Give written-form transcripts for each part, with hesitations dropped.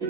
To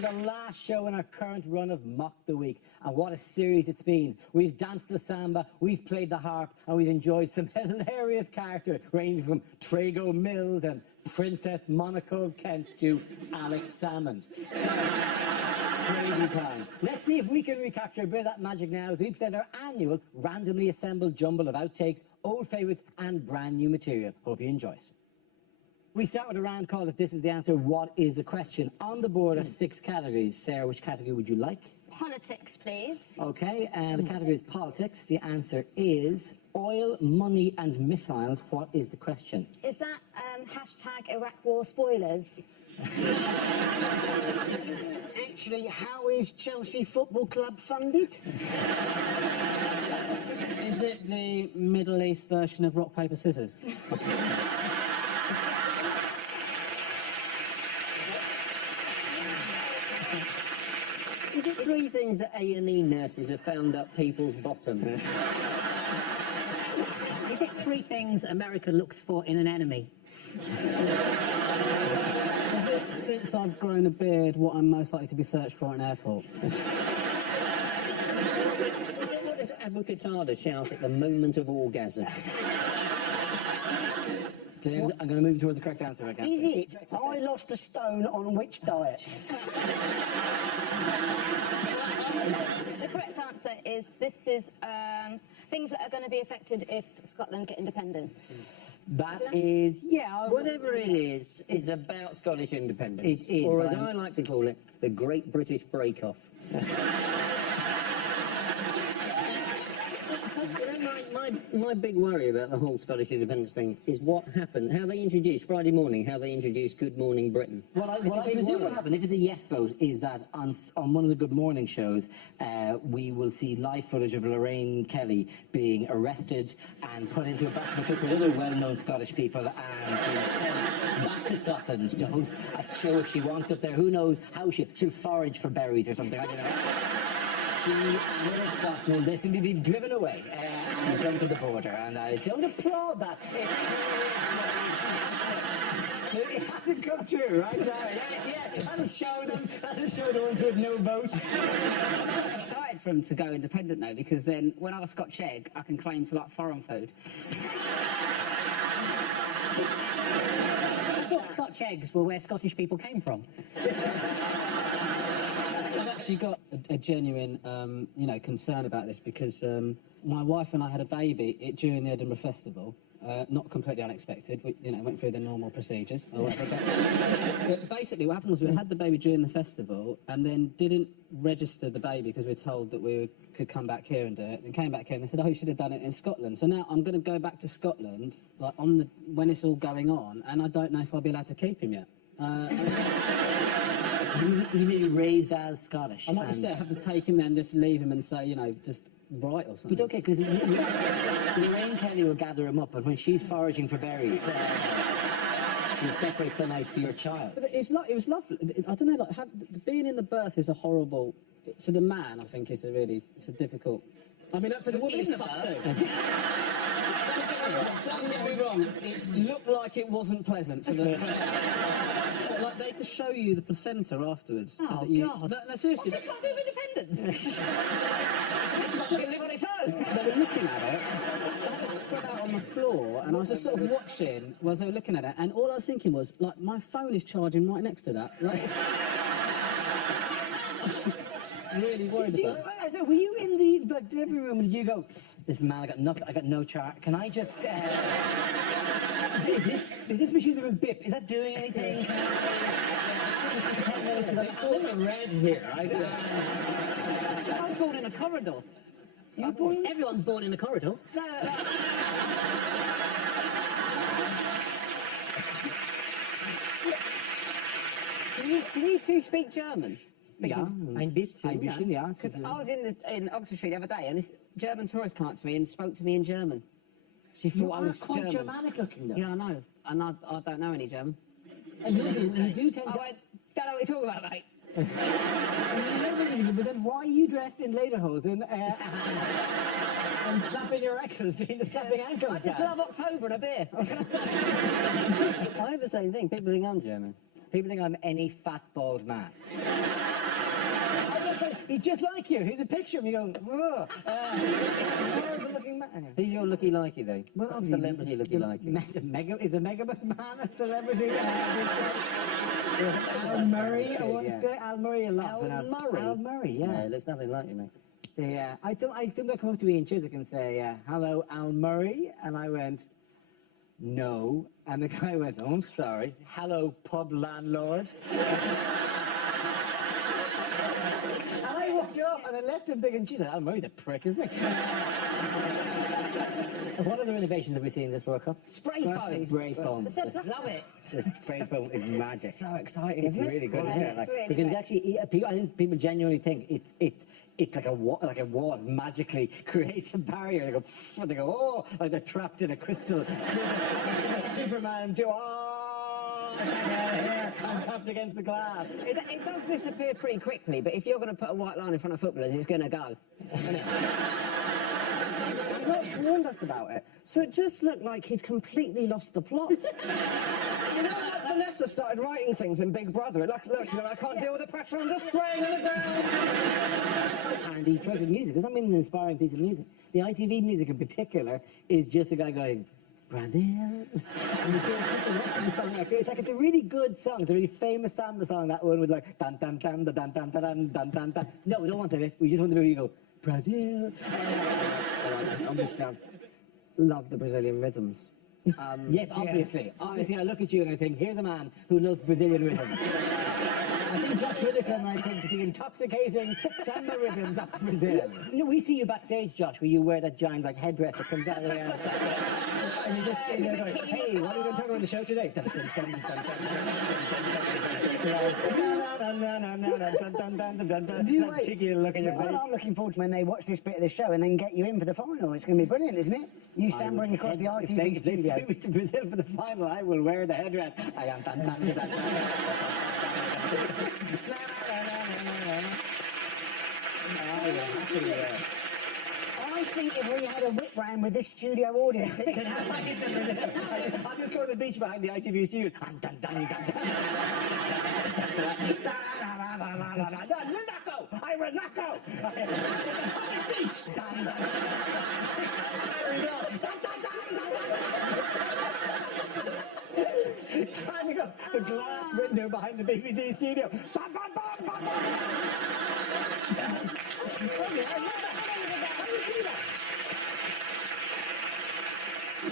the last show in our current run of Mock the Week. And what a series it's been. We've danced the samba, we've played the harp, and we've enjoyed some hilarious characters, ranging from Trago Mills and Princess Monaco of Kent to Alex Salmond. Crazy time. Let's see if we can recapture a bit of that magic now as we present our annual randomly assembled jumble of outtakes, old favourites, and brand new material. Hope you enjoy it. We start with a round call. If this is the answer, what is the question? On the board are 6 categories. Sarah, which category would you like? Politics, please. Okay, the category is politics. The answer is oil, money and missiles. What is the question? Is that hashtag Iraq War spoilers? Actually, how is Chelsea Football Club funded? Is it the Middle East version of rock, paper, scissors? Is it 3 things that A&E nurses have found up people's bottom? Is it 3 things America looks for in an enemy? Is it since I've grown a beard what I'm most likely to be searched for at an airport? Is it what does Abu Qatada shout at the moment of orgasm? I'm going to move towards the correct answer again. Is it? I lost a stone on which diet? The correct answer is this is things that are going to be affected if Scotland get independence. That is, yeah. Whatever it is, it's about Scottish independence. It is, or as I like to call it, the Great British Break-Off. My big worry about the whole Scottish independence thing is what happened, how they introduced, Friday morning, how they introduced Good Morning Britain. What I presume will happen, if it's a yes vote, is that on one of the Good Morning shows, we will see live footage of Lorraine Kelly being arrested and put into a back of a truck with other well-known Scottish people and being sent back to Scotland to host a show if she wants up there. Who knows how she'll forage for berries or something, I don't know. She and other Scots will simply be driven away and dumped at the border, and I don't applaud that. It hasn't come true, right? Yeah, that'll show them. That'll show the ones who had no vote. I'm excited for them to go independent though, because then when I have a Scotch egg, I can claim to like foreign food. I thought Scotch eggs were where Scottish people came from. I've actually got a genuine, concern about this because my wife and I had a baby during the Edinburgh Festival. Not completely unexpected. We, went through the normal procedures or whatever. But basically, what happened was we had the baby during the festival and then didn't register the baby because we were told that we could come back here and do it. And came back here and they said, "Oh, you should have done it in Scotland." So now I'm going to go back to Scotland, like when it's all going on, and I don't know if I'll be allowed to keep him yet. You may be raised as Scottish. I might just have to take him then, just leave him and say, just right or something. But okay, because Lorraine Kelly will gather him up, and when she's foraging for berries, she'll separate some out for your child. But it was lovely. I don't know, being in the birth is a horrible. For the man, I think it's a difficult. I mean, for the woman, it's tough too. Don't get me wrong. It looked like it wasn't pleasant for the. But, they had to show you the placenta afterwards. Oh, so that you, God. No, seriously. What's this got to do with independence? It's got to live on its own. They were looking at it. They had it spread out on the floor, and I was just sort of watching as they were looking at it, and all I was thinking was, my phone is charging right next to that. I was really worried about it. So were you in the delivery room and did you go, "Listen, man, I got no charge. Can I just... is this machine that was bip? Is that doing anything? Can I... 10 minutes, because I'm all the red here. I was born in a corridor. Everyone's born in a corridor. No. Do you two speak German? Yeah. Ein bisschen. Ein bisschen, yeah. Because I was in Oxford Street the other day, and this German tourist came up to me and spoke to me in German. She You thought I are was quite German. Germanic looking, though. Yeah, I know. And I don't know any German. And you do tend I to... went, don't know what you're talking about, mate. But then why are you dressed in lederhosen and slapping your ankles, doing the slapping ankles I just dance? love October and a beer. I have the same thing. People think I'm German. People think I'm any fat, bald man. He's just like you. Here's a picture of me going, oh, horrible looking man. Anyway. Who's your looky-likey, though? Well, What obviously, celebrity looky-likey? Is a Megabus man a celebrity? Al Murray, I want to say. Al Murray a lot. Al Murray? Al Murray, yeah. No, looks nothing like you, mate. Yeah, I don't come up to Ian Chiswick and say, hello, Al Murray, and I went, no, and the guy went, oh, I'm sorry, hello, pub landlord. And I walked up and I left him thinking, Jesus, Al Murray's a prick, isn't he? What other innovations have we seen in this World Cup? Spray foam. Spray foam. The Sebs love it. Spray foam is magic. So exciting, It's isn't it? really good, Yeah, isn't it? it's Like, really because good. it's actually, I think people genuinely think it's like a wall magically creates a barrier. They go, oh, like they're trapped in a crystal. Like Superman do, oh, I'm trapped against the glass. It does disappear pretty quickly, but if you're going to put a white line in front of footballers, it's going to go. Isn't it? Ross warned us about it, so it just looked like he'd completely lost the plot. You know, like Vanessa started writing things in Big Brother. Look, you know, I can't deal with the pressure. I'm just spraying on the ground. And he choice of music doesn't mean an inspiring piece of music. The ITV music in particular is just a guy going, Brazil. And you hear people listen to the song. It's a really good song. It's a really famous samba song. That one with like dun dun dun dun dun dun dun dun dun dun. No, we don't want that. We just want the bit where you go Brazil. Obviously, I love the Brazilian rhythms. Yes, obviously. Obviously, I look at you and I think, here's a man who loves Brazilian rhythms. I think Josh Whittaker and I think the intoxicating samba rhythms of Brazil. You know, we see you backstage, Josh, where you wear that giant like headdress that comes out of the and you just stand there going, hey, what are we going to talk about on the show today? Wait. Cheeky look in your face. Well, I'm looking forward to when they watch this bit of the show and then get you in for the final. It's going to be brilliant, isn't it? You stammering across the If they ITV studio. flew me to Brazil for the final, I will wear the headdress. I am dun, dun, dun, dun, dun. I think if we had a whip round with this studio audience, it could happen. I'll just go to the beach behind the ITV studios. Dun, dun, dun, dun, dun. Renaco! I Renaco! Climbing up the glass window behind the BBC studio. Bam, bam, bam, bam, bam.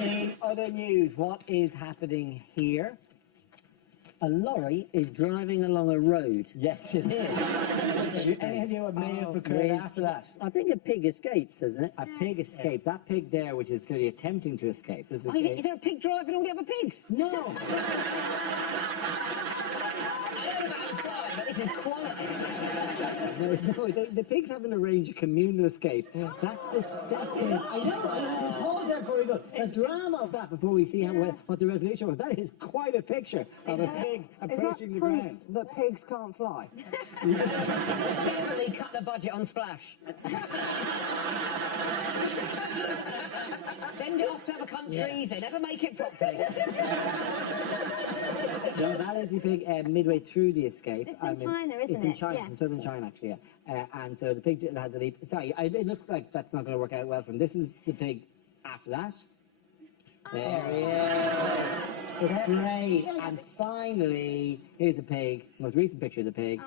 In other news, what is happening here? A lorry is driving along a road. Yes, it is. Any idea what may have occurred after that? I think a pig escapes, doesn't it? A pig escapes. That pig there, which is clearly attempting to escape. This is Oh, is there a pig driving all the other pigs? No. This is quality. No, the pigs haven't arranged a communal escape. That's the second. I know. We'll pause there before we go. The drama of that before we see what the resolution was. That is quite a picture of a pig approaching the ground. that pigs can't fly? Definitely cut the budget on Splash. Send it off to other countries, they never make it properly. No, that is the pig midway through the escape. It's in China, isn't It's in it? China, Yeah. it's in southern China, actually, yeah. And so the pig has a leap. Sorry, it looks like that's not going to work out well for him. This is the pig after that. There he is. It's great. And finally, here's the pig. Most recent picture of the pig.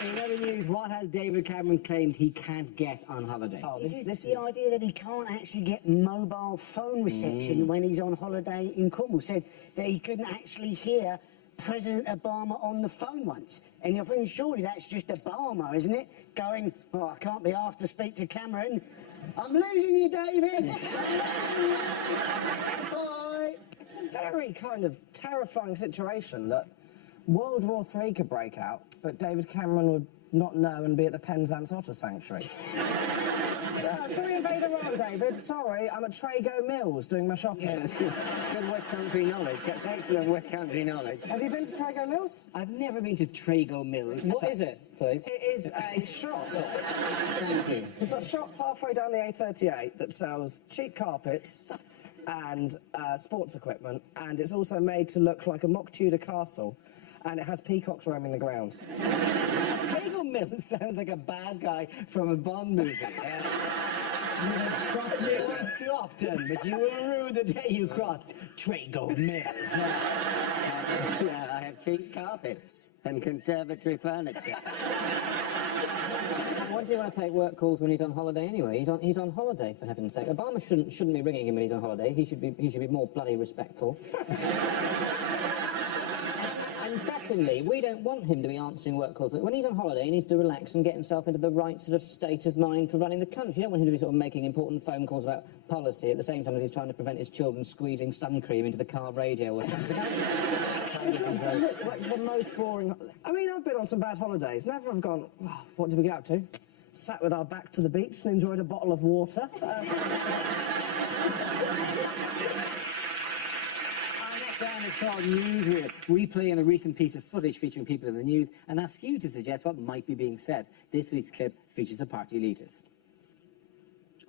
In other news, what has David Cameron claimed he can't get on holiday? This is the idea that he can't actually get mobile phone reception when he's on holiday in Cornwall. Said that he couldn't actually hear President Obama on the phone once. And you're thinking, surely that's just Obama, isn't it? Going, oh, I can't be asked to speak to Cameron. I'm losing you, David. Bye. very kind of terrifying situation that World War III could break out, but David Cameron would not know and be at the Penzance Otter Sanctuary. Shall we invade Iran, David? Sorry, I'm at Trago Mills doing my shopping. Yes, good West Country knowledge. That's excellent West Country knowledge. Have you been to Trago Mills? I've never been to Trago Mills. What is it, please? It is a shop. Thank you. It's a shop halfway down the A38 that sells cheap carpets and sports equipment, and it's also made to look like a mock Tudor castle, and it has peacocks roaming the ground. Trago Mills sounds like a bad guy from a Bond movie. You have crossed me once too often, but you will rue the day you crossed Trago Mills. Yeah, I have cheap carpets and conservatory furniture. Why do you want to take work calls when he's on holiday anyway? He's on holiday, for heaven's sake. Obama shouldn't be ringing him when he's on holiday. He should be more bloody respectful. And secondly, we don't want him to be answering work calls. When he's on holiday, he needs to relax and get himself into the right sort of state of mind for running the country. You don't want him to be sort of making important phone calls about policy at the same time as he's trying to prevent his children squeezing sun cream into the car radio or something. It does look like the most boring... I mean, I've been on some bad holidays. Never have gone, oh, what did we get up to? Sat with our back to the beach and enjoyed a bottle of water. Down is called Newsreel, replaying a recent piece of footage featuring people in the news and asks you to suggest what might be being said. This week's clip features the party leaders.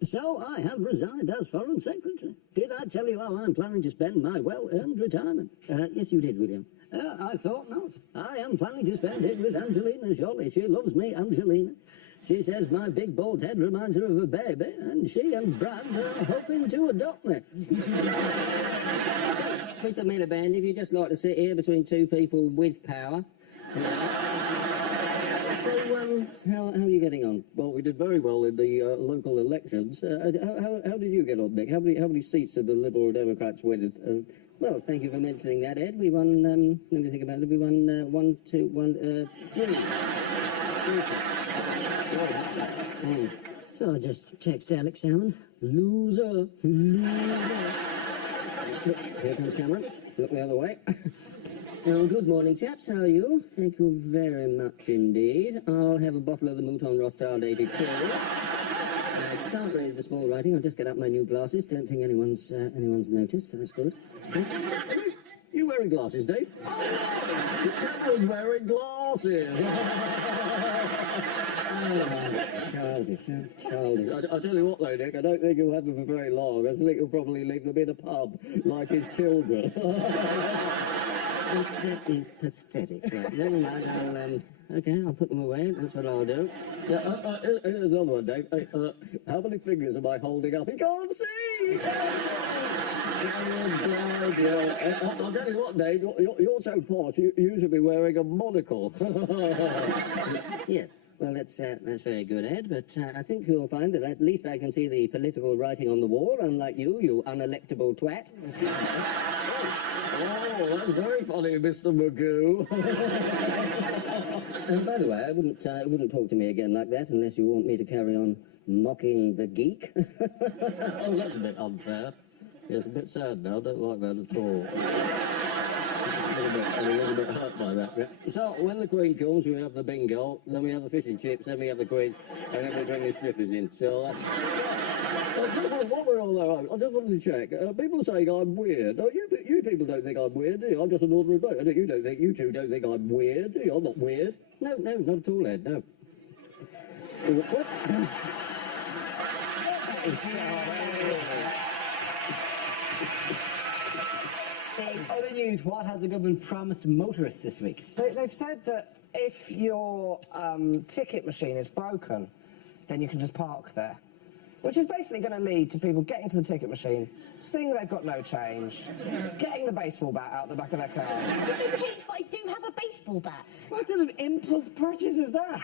So I have resigned as Foreign Secretary. Did I tell you how I'm planning to spend my well-earned retirement? Yes, you did, William. I thought not. I am planning to spend it with Angelina Jolie. She loves me, Angelina. She says my big bald head reminds her of a baby, and she and Brad are hoping to adopt me. Mr. Miliband, if you'd just like to sit here between two people with power. So, how are you getting on? Well, we did very well in the local elections. How did you get on, Nick? How many seats did the Liberal Democrats win? Well, thank you for mentioning that, Ed. We won, let me think about it, we won 3. So I just text Alex down. Loser. Look, here comes Cameron. Look the other way. Oh, good morning, chaps. How are you? Thank you very much indeed. I'll have a bottle of the Mouton Rothschild 82. I can't read the small writing. I'll just get up my new glasses. Don't think anyone's noticed, so that's good. You wearing glasses, Dave? Cameron's wearing glasses. Childish. I'll tell you what, though, Nick, I don't think he'll have them for very long. I think he'll probably leave them in a pub, like his children. That is pathetic. Right, never mind, I'll put them away. That's what I'll do. Yeah, here's another one, Dave. How many fingers am I holding up? He can't see! Oh, God, I'll tell you what, Dave, you're so posh, you should be wearing a monocle. Yes. Well, that's very good, Ed, but I think you'll find that at least I can see the political writing on the wall, unlike you unelectable twat. Oh, that's very funny, Mr. Magoo. And by the way, I wouldn't talk to me again like that unless you want me to carry on mocking the geek. Oh, that's a bit unfair. Yes, a bit sad now. I don't like that at all. I'm a little bit hurt by that. Yeah. So, when the Queen comes, we have the bingo, then we have the fish and chips, then we have the quiz, and then we bring the strippers in. So that's... What we're all there, I just wanted to check. People saying I'm weird. No, you people don't think I'm weird, do you? I'm just an ordinary bloke. You two don't think I'm weird, do you? I'm not weird. No, not at all, Ed, no. What? Other news, what has the government promised motorists this week? They've said that if your ticket machine is broken, then you can just park there. Which is basically going to lead to people getting to the ticket machine, seeing they've got no change, getting the baseball bat out the back of their car. I didn't change, but I do have a baseball bat. What kind of impulse purchase is that?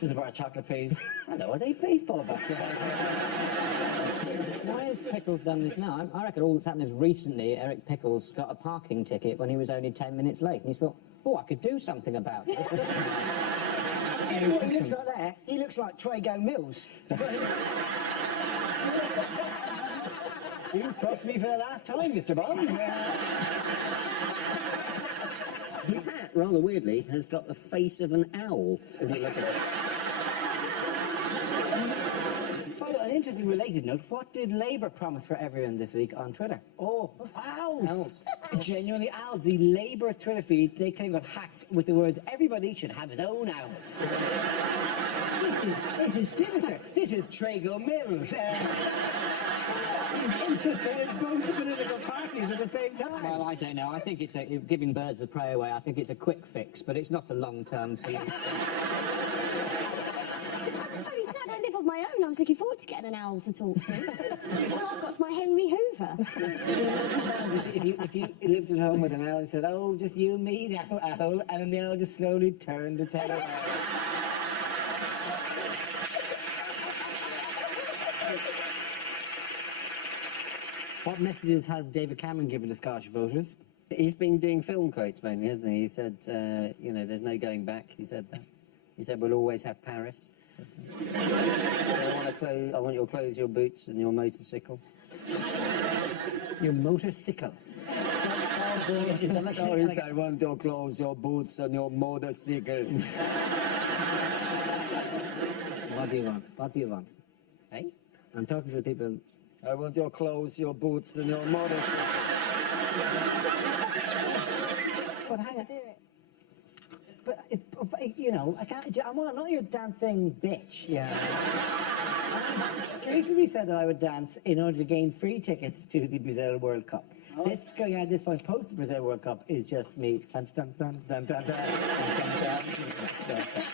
Just a bar of chocolate, please. Hello, are they baseball bats? Why has Pickles done this now? I reckon all that's happened is recently Eric Pickles got a parking ticket when he was only 10 minutes late, and he's thought, oh, I could do something about it. You know what he looks like there? He looks like Trago Mills. You trust me for the last time, Mr. Bond. His hat, rather weirdly, has got the face of an owl, if you look at it. Oh, an interesting related note. What did Labour promise for everyone this week on Twitter? Oh, Owls. Owls. Genuinely owls. The Labour Twitter feed, they claim got hacked with the words, everybody should have his own owl. This is sinister. This is Trago Mills. Infiltrated both the political parties at the same time. Well, I don't know. I think it's giving birds of prey away. I think it's a quick fix, but it's not a long-term solution. Oh, you said I live on my own. I was looking forward to getting an owl to talk to. All I've got's my Henry Hoover. if you lived at home with an owl and said, oh, just you and me now, owl, and then the owl just slowly turned its head away. What messages has David Cameron given to Scottish voters? He's been doing film quotes mainly, hasn't he? He said, you know, there's no going back. He said that. He said, we'll always have Paris. He said that. So I want your clothes, your boots, and your motorcycle. Your motorcycle. Sorry, I want your clothes, your boots, and your motorcycle. What do you want? What do you want? Hey? I'm talking to the people. I want your clothes, your boots, and your motorcycle. But hang on. But, you know, I'm not your dancing bitch, yeah. I exclusively said that I would dance in order to gain free tickets to the Brazil World Cup. This going at this point, post the Brazil World Cup, is just me. Dun, dun, dun, dun, dun, dun, dun, dun, dun, dun.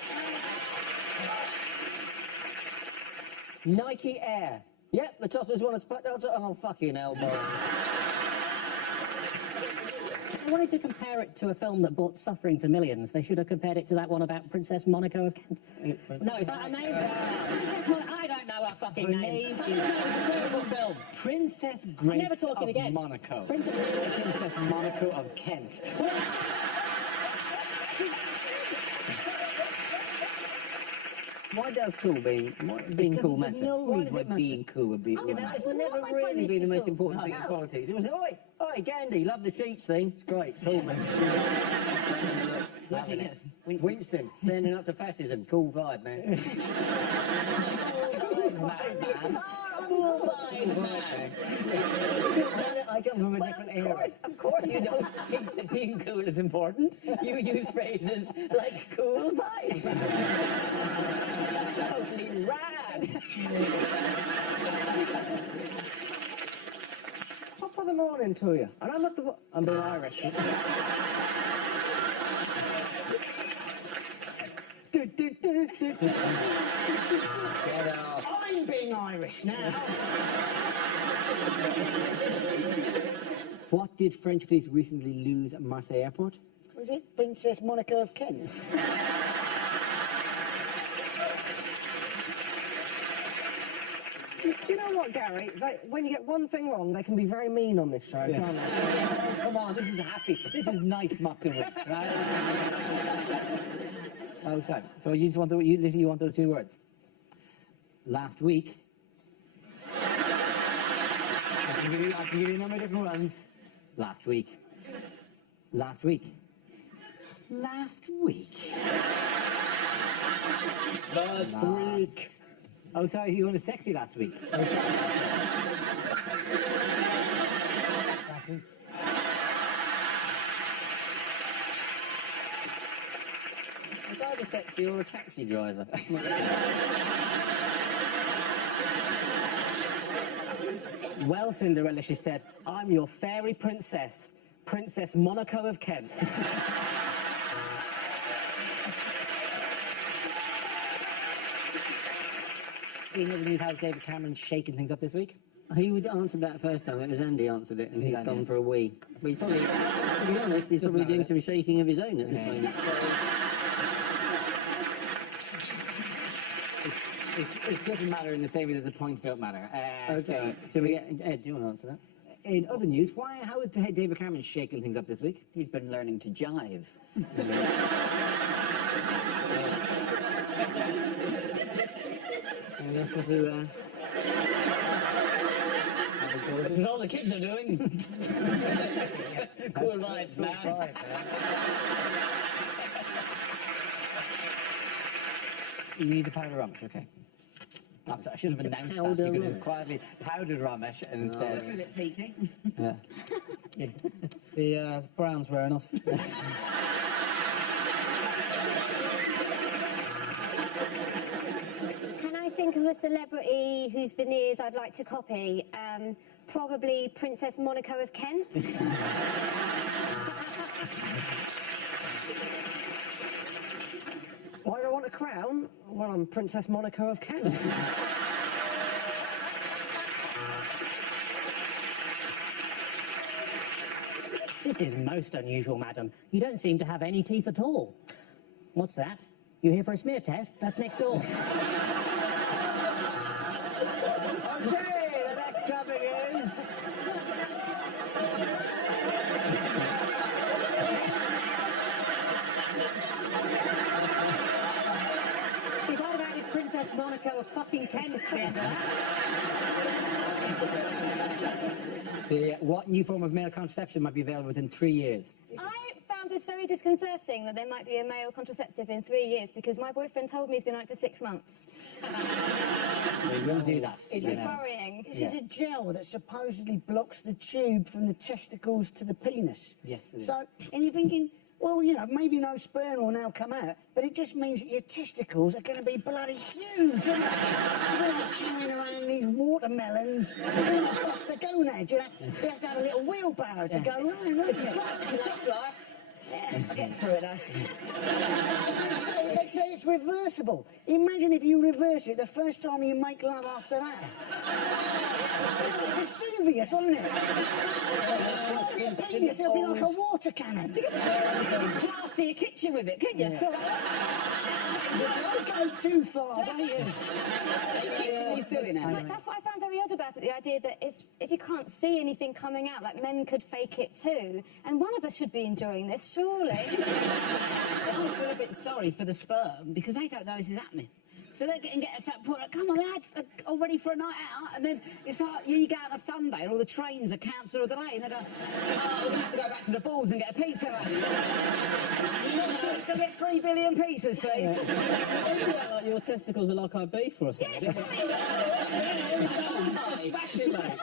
Nike Air. Yep, the tossers want to split out. Oh, fucking elbow. They wanted to compare it to a film that brought suffering to millions. They should have compared it to that one about Princess Monaco of Kent. No, is that a name? Princess Monaco. I don't know her fucking name. It's a terrible film. Princess Grace never talking of again. Monaco. Princess Monaco of Kent. Why does cool being cool matter? There's no Why reason does it why matter? being cool would be. You know, it's never really been the most important thing in politics. It was, oi, Gandhi, love the sheets thing. It's great, cool, man. Winston, standing up to fascism. Cool vibe, man. Cool vibe, man. I come from a different era. Of course you don't think that being cool is important. You use phrases like cool vibe. Totally rad. top of the morning to you. And I'm not the... I'm being Irish. Get off. I'm being Irish now. What did French police recently lose at Marseille Airport? Was it Princess Monaco of Kent? Do you know what, Gary? When you get one thing wrong, they can be very mean on this show, Yes. can't they? Oh, come on, this is happy. This is nice mockery, right? Oh, sorry. So you just want you literally want those two words. Last week. I can give you a number of different ones. Last week. Last week. Last week. Last week. Oh, sorry, you wanted sexy last week. Oh, sorry. Last week. It's either sexy or a taxi driver. Well, Cinderella, she said, I'm your fairy princess, Princess Monaco of Kent. Any other news how David Cameron's shaking things up this week? He would answer that first time. It was Andy answered it, and he's Andy. gone for a wee. But he's probably, to be honest, he's probably doing some shaking of his own at this Yeah. moment. So, It doesn't matter in the same way that the points don't matter. okay. So we get Ed. Do you want to answer that? In other news, how is David Cameron shaking things up this week? He's been learning to jive. And that's what we This is all the kids are doing. Cool vibes, man. You need the powder Romesh, okay. I should have announced that. You could have quietly powdered Romesh instead. That's a bit peaky. Yeah. The brown's wearing off. Can I think of a celebrity whose veneers I'd like to copy? Probably Princess Monaco of Kent. Why do I want a crown? Well, I'm Princess Monaco of Kent. This is most unusual, madam. You don't seem to have any teeth at all. What's that? You here for a smear test? That's next door. Okay, the next topic is... If I'd have added Princess Monaco of fucking Kent at the end of that. What new form of male contraception might be available within 3 years? I found this very disconcerting that there might be a male contraceptive in 3 years because my boyfriend told me he's been on it for 6 months. We will do that. It's just worrying. This is a gel that supposedly blocks the tube from the testicles to the penis. Yes, it is. So, and you're thinking, well, you know, maybe no sperm will now come out, but it just means that your testicles are going to be bloody huge. You're not carrying around these watermelons across the gonad. You have to have a little wheelbarrow to go around, won't you? Yeah, I'll get through it though. They say it's reversible. Imagine if you reverse it the first time you make love after that. Vesuvius, won't it? Your penis, it'll be like a water cannon. You can plaster your kitchen with it, can you? Yeah. Don't go too far, don't you? He's doing it. Like, that's what I found very odd about it, the idea that if you can't see anything coming out, like men could fake it too, and one of us should be enjoying this, surely. I feel a bit sorry for the sperm because they don't know this is happening. So they're getting us up, like, come on lads, they're all ready for a night out, and then it's like you go on a Sunday and all the trains are cancelled or delayed, and they go, oh, we're going to have to go back to the balls and get a pizza hut. Let's go get 3 billion pizzas, please. Yeah, like your testicles are like our beef or something. Smash it, mate.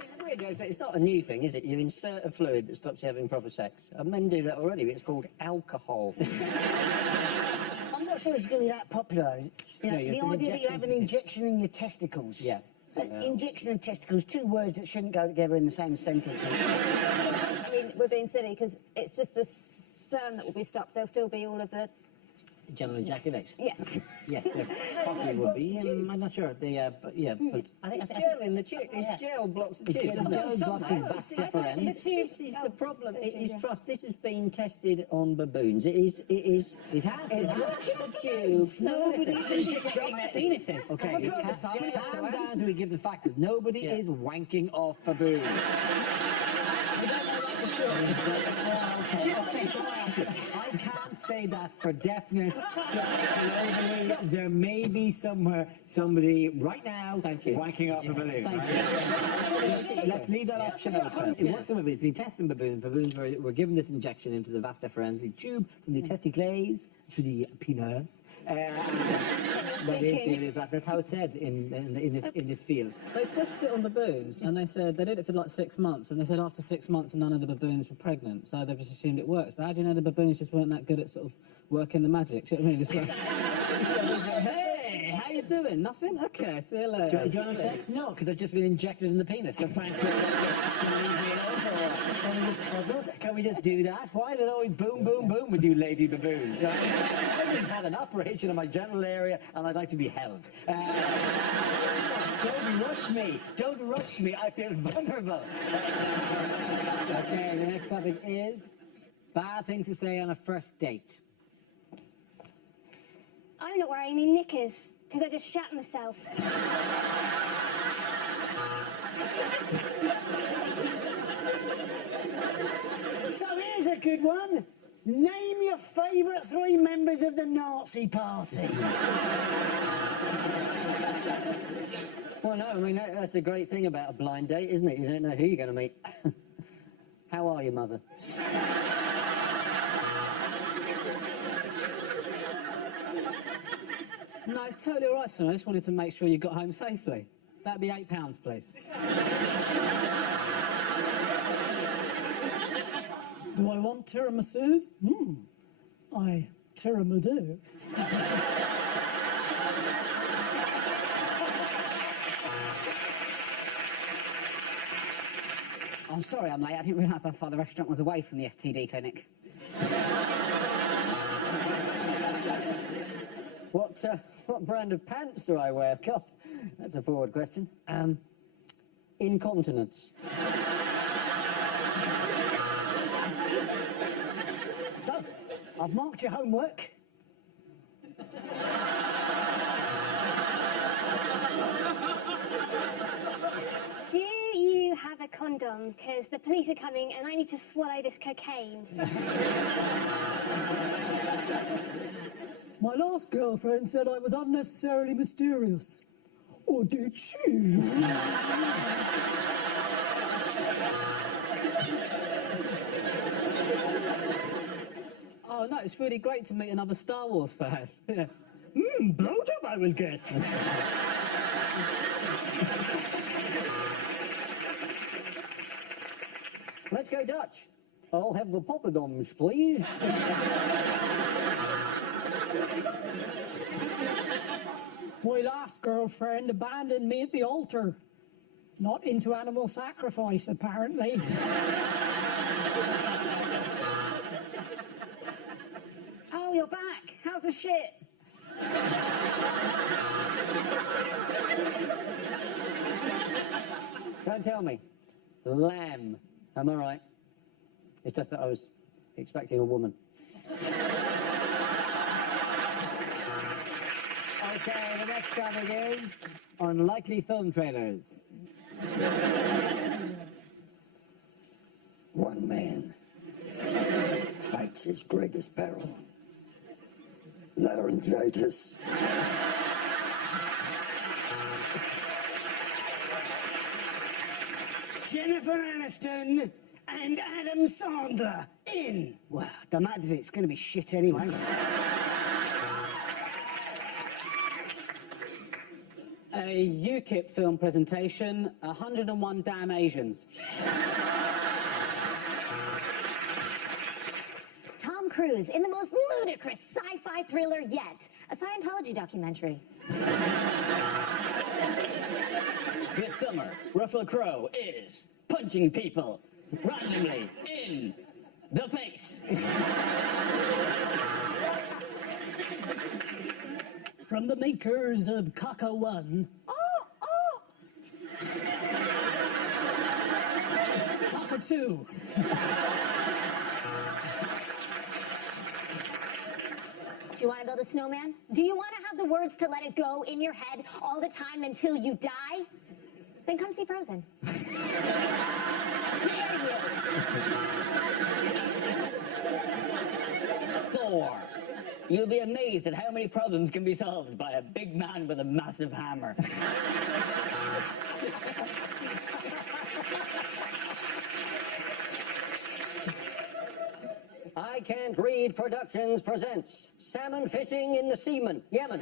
It's weird, isn't it? It's not a new thing, is it? You insert a fluid that stops you having proper sex. And men do that already, but it's called alcohol. I'm not sure it's going to be that popular. You know, No, the idea that you have an injection in your testicles. Yeah. Injection and testicles, 2 words that shouldn't go together in the same sentence. I mean, we're being silly because it's just the sperm that will be stopped. There'll still be all of the... General ejaculation. Yes. Yes, there possibly would be. I'm not sure. But yeah, but It's gel in the tube. It's gel blocks the tube, doesn't gel it? blocks the vas deferens. This is the problem. It is trust. This has been tested on baboons. It blocks the tube. No, listen. Penises. Okay, calm down till we give the fact that nobody is wanking off baboons. I can't say that for definite. There may be somewhere somebody right now wanking off a balloon. Let's leave that option open. It works on baboons. It's been tested on baboons. Baboons were given this injection into the vas deferens, the tube from the testicles to the penis. That's how it's said in this field. They tested it on baboons, and they said they did it for like 6 months, and they said after 6 months none of the baboons were pregnant, so they've just assumed it works. But how do you know the baboons just weren't that good at sort of working the magic? Do you know what I mean? It's like, hey, how you doing? Nothing? Okay, see you later. Do you want to have sex? No, because I've just been injected in the penis. So frankly, can we just do that? Why is it always boom, boom, boom with you lady baboons? I've just had an operation in my genital area and I'd like to be held. Don't rush me. Don't rush me. I feel vulnerable. Okay, the next topic is bad things to say on a first date. I'm not wearing any knickers because I just shat myself. So here's a good one. Name your favourite 3 members of the Nazi Party. Well, no, I mean, that's the great thing about a blind date, isn't it? You don't know who you're going to meet. How are you, Mother? No, it's totally all right, son. I just wanted to make sure you got home safely. That'd be £8, please. Do I want tiramisu? I tiramisu. I'm sorry I'm late. I didn't realise how far the restaurant was away from the STD clinic. What brand of pants do I wear? God, that's a forward question. Incontinence. So, I've marked your homework. Do you have a condom? Because the police are coming and I need to swallow this cocaine. My last girlfriend said I was unnecessarily mysterious. Or did she? Oh, no, it's really great to meet another Star Wars fan. Yeah. Blowjob I will get. Let's go Dutch. I'll have the poppadoms, please. My last girlfriend abandoned me at the altar. Not into animal sacrifice, apparently. Oh, you're back. How's the shit? Don't tell me. Lamb. Am I right? It's just that I was expecting a woman. Okay, the next topic is unlikely film trailers. One man fights his greatest peril. Laryngitis. Jennifer Aniston and Adam Sandler in. Well, the matter is it's going to be shit anyway. A UKIP film presentation, 101 Damn Asians. Tom Cruise in the most ludicrous sci-fi thriller yet, a Scientology documentary. This summer, Russell Crowe is punching people randomly in the face. From the makers of Caca One. Caca Two. Do you want to build a snowman? Do you want to have the words to let it go in your head all the time until you die? Then come see Frozen. Dare you? Thor. You'll be amazed at how many problems can be solved by a big man with a massive hammer. I Can't Read Productions presents Salmon Fishing in the Seaman, Yemen.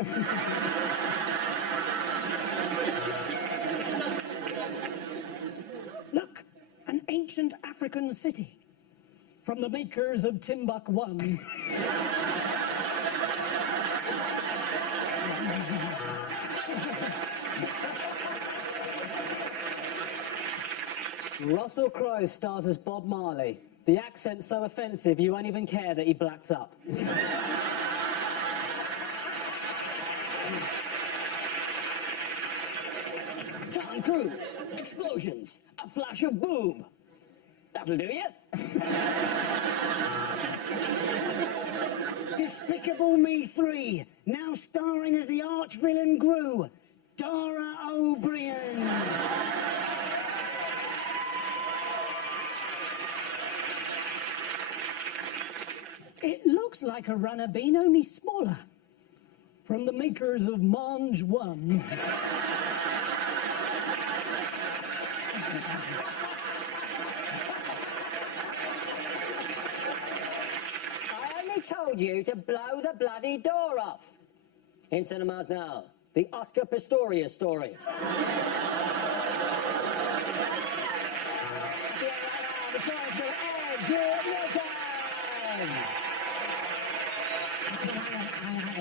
Look, an ancient African city. From the makers of Timbuk One. Russell Crowe stars as Bob Marley. The accent's so offensive you won't even care that he blacked up. Tom Cruise, explosions, a flash of boob. That'll do you. Despicable Me 3, now starring as the arch-villain Gru, Dara O'Brien. It looks like a runner bean, only smaller. From the makers of Mange One. I only told you to blow the bloody door off. In cinemas now, the Oscar Pistorius story.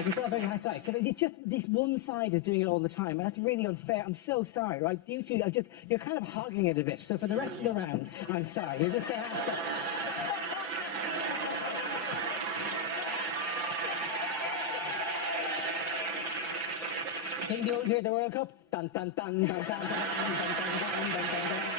It's not very high side. So it's just this one side is doing it all the time, and that's really unfair. I'm so sorry, right? You two are you're kind of hogging it a bit. So for the rest of the round, I'm sorry. You're just going to have to. Think you'll hear the World Cup? Dun dun dun dun dun dun dun dun dun dun dun dun dun.